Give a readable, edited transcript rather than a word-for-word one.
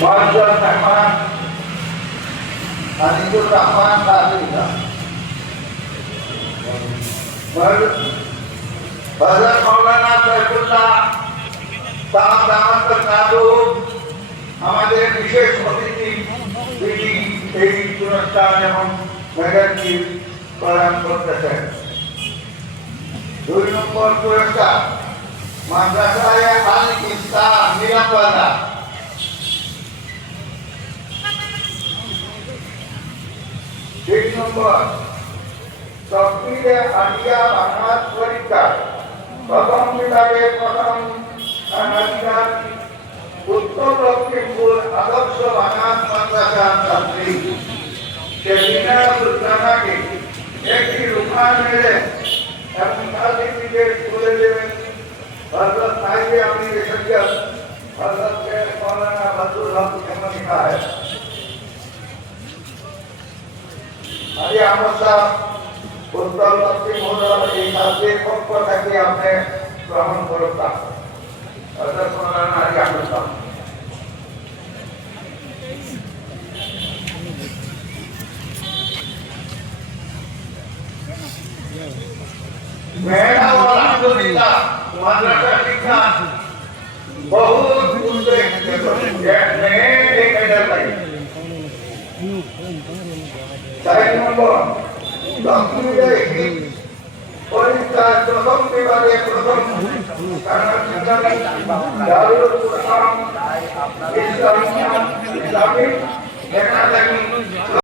मुअज्जल रहमान अजीजुर रहमान काजी हज़रत मौलाना सैफुल्लाह साहब दामत बरकातुहू আমাদের বিশেষ অতিথি যিনি এই পুরস্কার এবং মেডেলটি প্রদান করতেছেন। 2 নম্বর পুরস্কার মাদ্রাসায়ে আল ইসলাম নিরাপদা। 3 নম্বর তকবীরে আলিয়া বাংলাদেশ পরীক্ষা প্রথম বিভাগে প্রথম নাতিদার উত্তর লক্ষ্মীপুর আদর্শ বাংলাদেশ মাদ্রাসার ছাত্রী সেলিনাকে একটি রুমাল মেলে এবং সার্টিফিকেট তুলে দেবেন हज़रत साहिब अमीर शरीयत हज़रत के मौलाना बदरुल हक अहमदी साहब আজ আমরা উত্তর লক্ষ্মীপুর এই ছাত্রীর পক্ষ থেকে আপনি গ্রহণ করতাম হযরত মৌলানা আলী আহমদ সাহেব मेरा और अल्हम्दुलिल्लाह माद्रासा शिक्षा बहुत उनके एक मेडल पाई चार नंबर डॉक्टर की परीक्षा प्रथम विभागे प्रथम दारुल कुरान इस्लामिक एकाडमी